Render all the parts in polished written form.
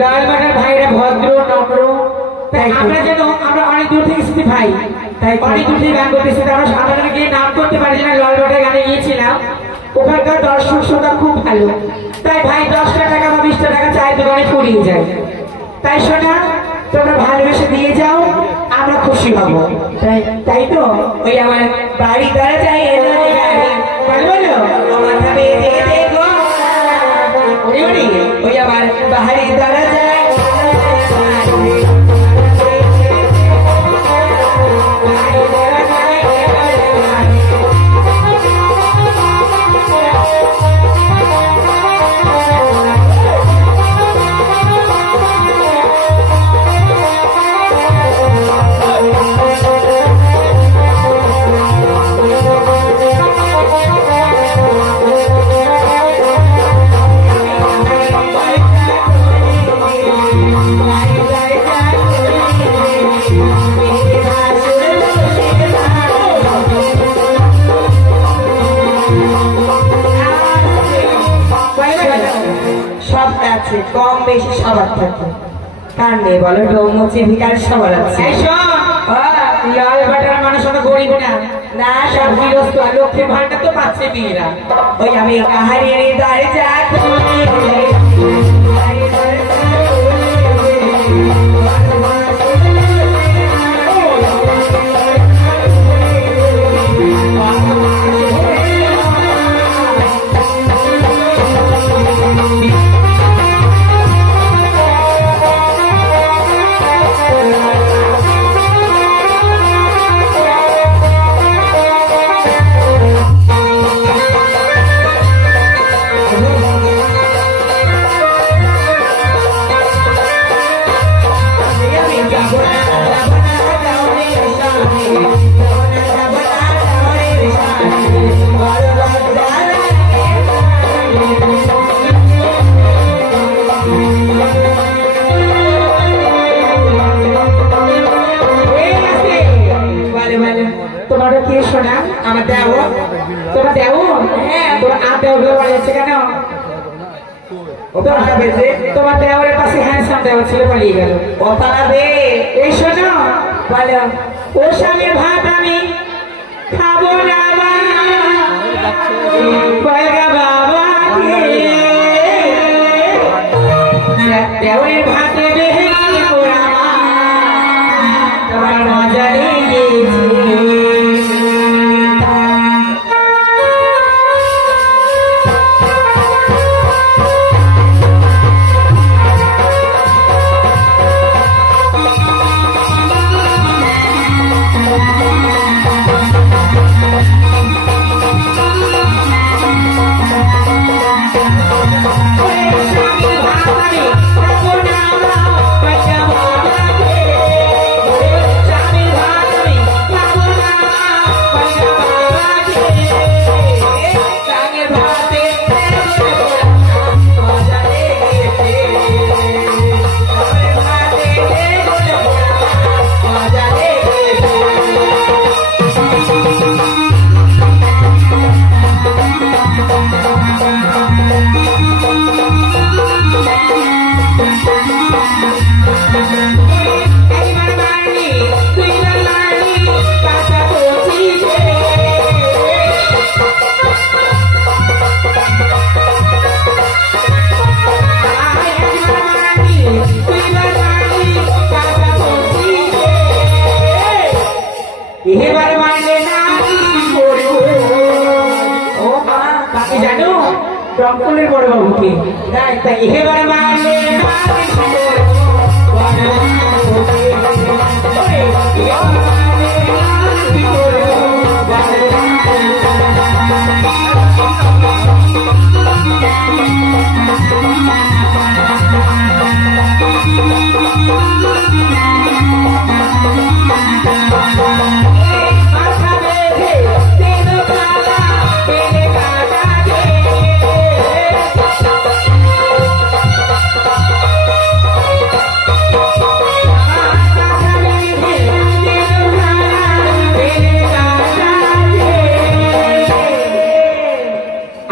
লালবাটার ভাইরা ভদ্র নম্র, তাই আমরা যেন আমরা অনেক দূর থেকে ভাই তাই অনেক দুটি গান করতেছে। আমরা গিয়ে নাম করতে পারি না, লালবাটের গানে গিয়েছিলাম, ওখানকার দর্শক শ্রোতা খুব ভালো, তাই ভাই 10 টাকা বা 20 টাকা চায়ের দোকানে ফুরিয়ে যায়। তাই শোনা তোমরা ভালোবেসে দিয়ে যাও, আমরা খুশি হব। তাই তো ওই আমার বাড়ি দ্বারা চাই বলো ওই আমার বাড়ি দ্বারা যায় কম বেশি সবার থাকে, কার নেই বলো? ডোমুচি ভিকার সবার আছে। লালবাটার মানুষ অত গরিব না, না সব গৃহস্থ, লক্ষ্মীর ভান্ডার তো পাচ্ছে মেয়েরা। ওই আমি কাহারির দাঁড়িয়ে যা তোমার দেওয়ারের পাশে হ্যান্ডসাম দেওয়ার ছিল, পালিয়ে গেল। ও তারা রে এই শোনো বলো, ও স্বামীর ভাত আমি খাবো না বাবা, দেওয়ারের ভাতে তোমার মজা লেগেছে। রংপুরের বড় বাবুকে তাই এবার মারলে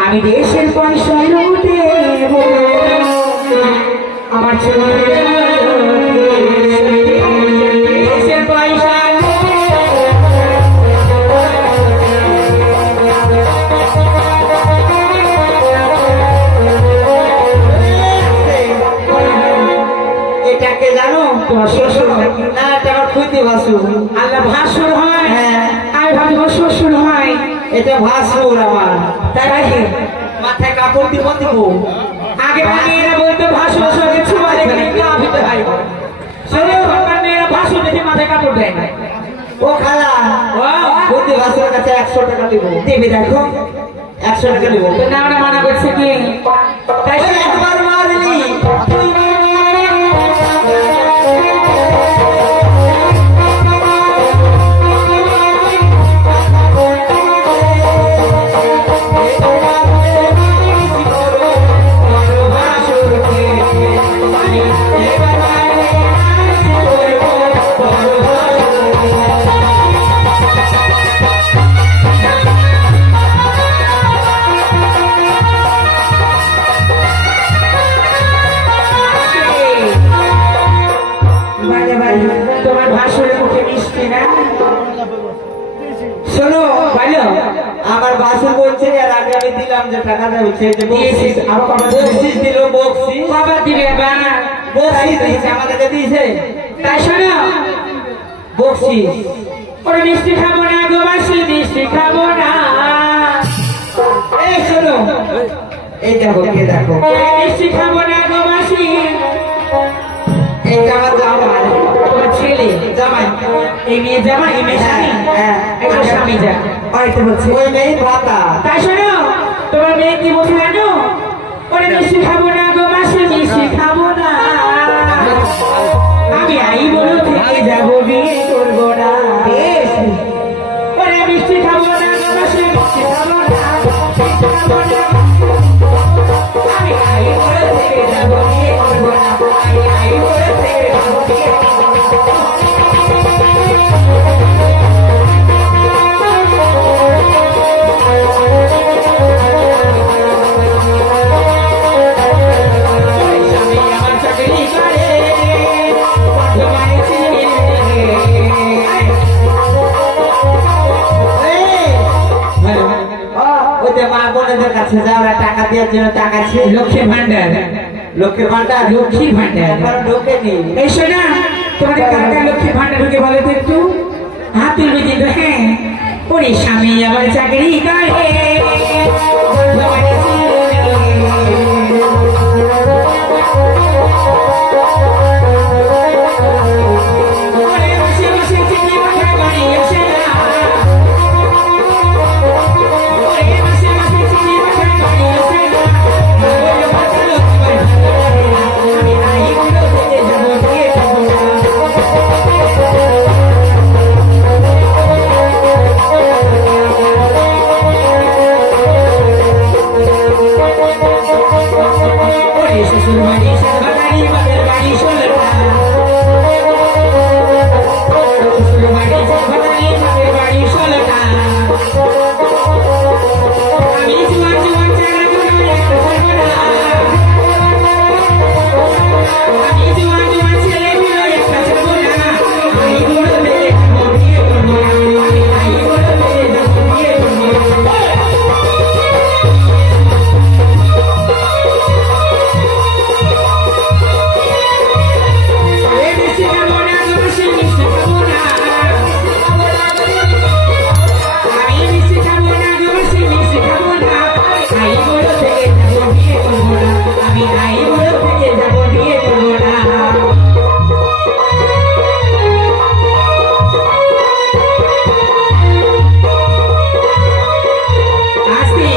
আমি দেশের পয়সা লুটে আমার ছেলে দেশের পয়সা এটা কে জানো? তোমার শ্বশুর হয় না, এটা আমার খুঁজতে ভাসুর। আল্লাহ ভাসুর হয়? হ্যাঁ। আমি ভাবি ওর শ্বশুর হয়। এটা ভাসুর আমার। তাই নাকি? মাথায় কাপড় দিব দিব। আগে মেয়েরা বলতো ভাসুর সঙ্গে ছোঁয়া দেখে কাঁপিতে হয়। শোনো, মেয়েরা ভাসুর দেখে মাথায় কাপড় দেয় না। ও খালা, খুঁজতে ভাসুর কাছে 100 টাকা দিব। দেবে দেখো, 100 টাকা দিব। তো নামটা মানা করছে কি? তাই একবার মারলি তোমার ভাসুরের মুখে মিষ্টি না? শোনো, ভালো আমার বাসুর বলছে আর আগে আমি দিলাম যে টাকা দেবে দিয়েছিস, আরো কবার বকশিস দিল। বকশিস কবার দিবে বা? বকশিস দিয়েছে, আমাদেরকে দিয়েছে তাই শোনো, বকশিস। ওরে মিষ্টি খাবো না গো বাসি, মিষ্টি খাবো না। এই শোনো, এই দেখো, কে দেখো, ওরে মিষ্টি খাবো না গো বাসি। এইটা আমার জামাই, তোমার ছেলে জামাই। এই মেয়ে জামা, এই মেয়ে স্বামী। হ্যাঁ, এটা স্বামী যা। হয়তো বলছি ওই মেয়ে ভাতা। তাই শোনো, তোমার মেয়ে কি বলছে জানো? ওরে মিষ্টি খাবো না গো বাসি, মিষ্টি খাবো না। আমি আই বলো থেকে যাবো, বিয়ে করবো না। ওরে মিষ্টি খাবো না গো বাসি, মিষ্টি খাবো না, মিষ্টি খাবো না। আমি আই বলো থেকে যাবো, বিয়ে করবো না। আমি আই বলো থেকে যাবো, বিয়ে করবো স্বামী আমার চাকরি করে, বর্ধমানে ছেলে। ওই যে মা বোনদের কাছে যাওয়া টাকা দেওয়ার জন্য টাকা ছিল। লক্ষ্মী ভান্ডার, লক্ষ্মীর ভান্ডার, লক্ষ্মী ভান্ডার। ঢোকেনি। এই শোনা, তোমাদের কাকা লক্ষ্মী ভান্ডার ঢুকে বলে তো একটু হাত তুলবে কিন্তু। হ্যাঁ, ওরে স্বামী আবার চাকরি করে, বর্ধমানে ছেলে। ওরে বসে বসে চিনি মাথা বাড়ি আসে না। ওরে বসে বসে চিনি মাথা বাড়ি আসে না। ওরে মাথা লক্ষ্মী ভান্ডার, আমি আই বলো থেকে যাবো, বিয়ে করবো না। ওরে শ্বশুর বাড়ি সাতবাড়ি, বাপের বাড়ি ষোলটা। শ্বশুর বাড়ি সাতবাড়ি, বাপের বাড়ি ষোলটা। আমি জুয়ান জুয়ান ছেলে দুটো একটা ছাড়বো না। আমি জুয়ান জুয়ান ছেলে দুটো একটা ছাড়বো না। আই বলো থেকে যাবো, বিয়ে করবো না। আমি আই বলো থেকে যাবো, বিয়ে করবো না। ওরে মিষ্টি খাবো না গো বাসি, মিষ্টি খাবো না। আমি মিষ্টি খাবো না গো বাসি, মিষ্টি খাবো না। আই বলো থেকে যাবো, বিয়ে করবো না। আমি আই বলো থেকে যাবো, বিয়ে করবো না। আসি,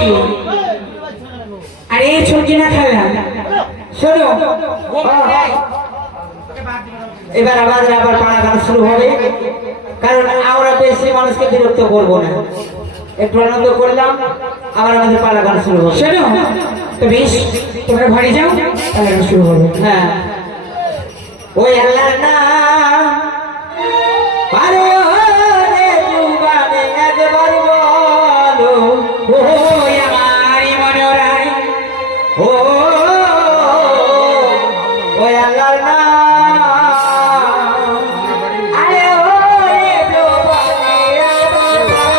আরে ছুটি না খেলা। শোনো, এবার আমাদের আবার পাড়া গান শুরু হবে, কারণ আমরা বেশি মানুষকে বিরক্ত করবো না। একটু আনন্দ করলাম, আবার আমাদের পাড়া গান শুরু হবে। শোনো, তো বেশ, তোমরা ঘরে যাও, তাহলে শুরু হবে। হ্যাঁ, ওই আল্লাহ নাম আরে ওরে জুবানে একবার বলো, ও আমারি মনোরাই, ও ওই আল্লাহর নাম আরে ওরে জুবানে একবার বলো।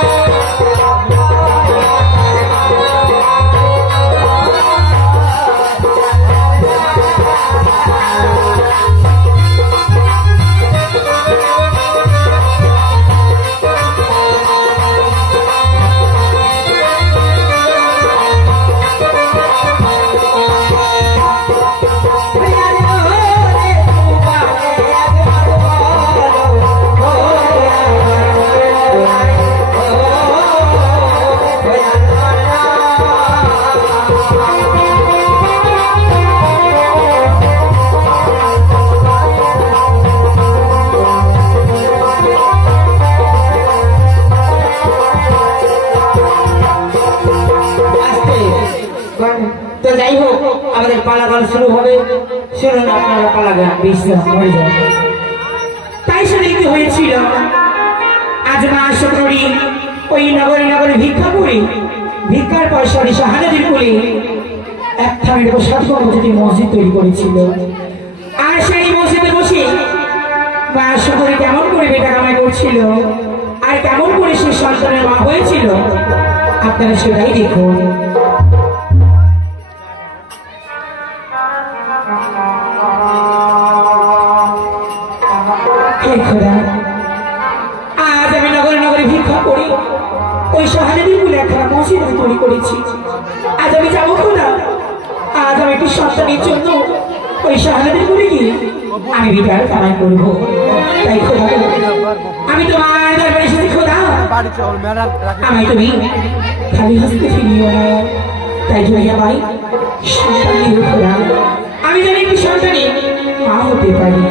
শুরু হবে। শুনুন আপনারা পালা গান বিশ্রাম হয়ে যাবে। তাই শুনে কি হয়েছিল, আজ মাস করি ওই নগরে নগরে ভিক্ষা করি, ভিক্ষার পয়সা শাহাদাতের কুলি এক থামের বসাত যদি মসজিদ তৈরি করেছিল। আর সেই মসজিদে বসে মাস করে কেমন করে বেটা কামাই করছিল, আর কেমন করে সে সন্তানের মা হয়েছিল, আপনারা সেটাই দেখুন। আজ আমি নগরে নগরে ভিক্ষা করি, ওই শাহাদাতের কুলি একখানা মসজিদ আমি তৈরি করেছি। আজ আমি যাবো খোদা, আজ আমি একটি সন্তানের জন্য ওই শাহাদাতের কুলি কি আমি ভিক্ষার কামাই করবো। তাই খোদা আমি তোমার দরবারে এসেছি খোদা, আমি তুমি খালি হস্তে ফিরিও না। তাই জড়িয়া ভাই সন্তান দিও খোদা, আমি জানি একটি সন্তানই মা হতে পারি।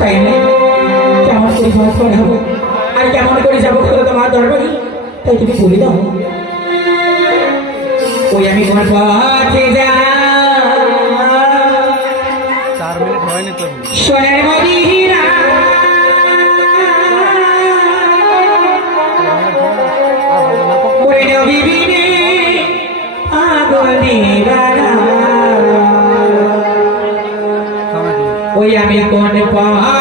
তাই আমি কেমন করে ঘর পড়াবো আর কেমন করে যাবো খোদা তোমার দরবারে, তাই তুমি বলে দাও। ওই আমি ঘর পথে যা সোনার মদিনা ওই নবী বিনে আগুনে বাড়া, ওই আমি কোন পথ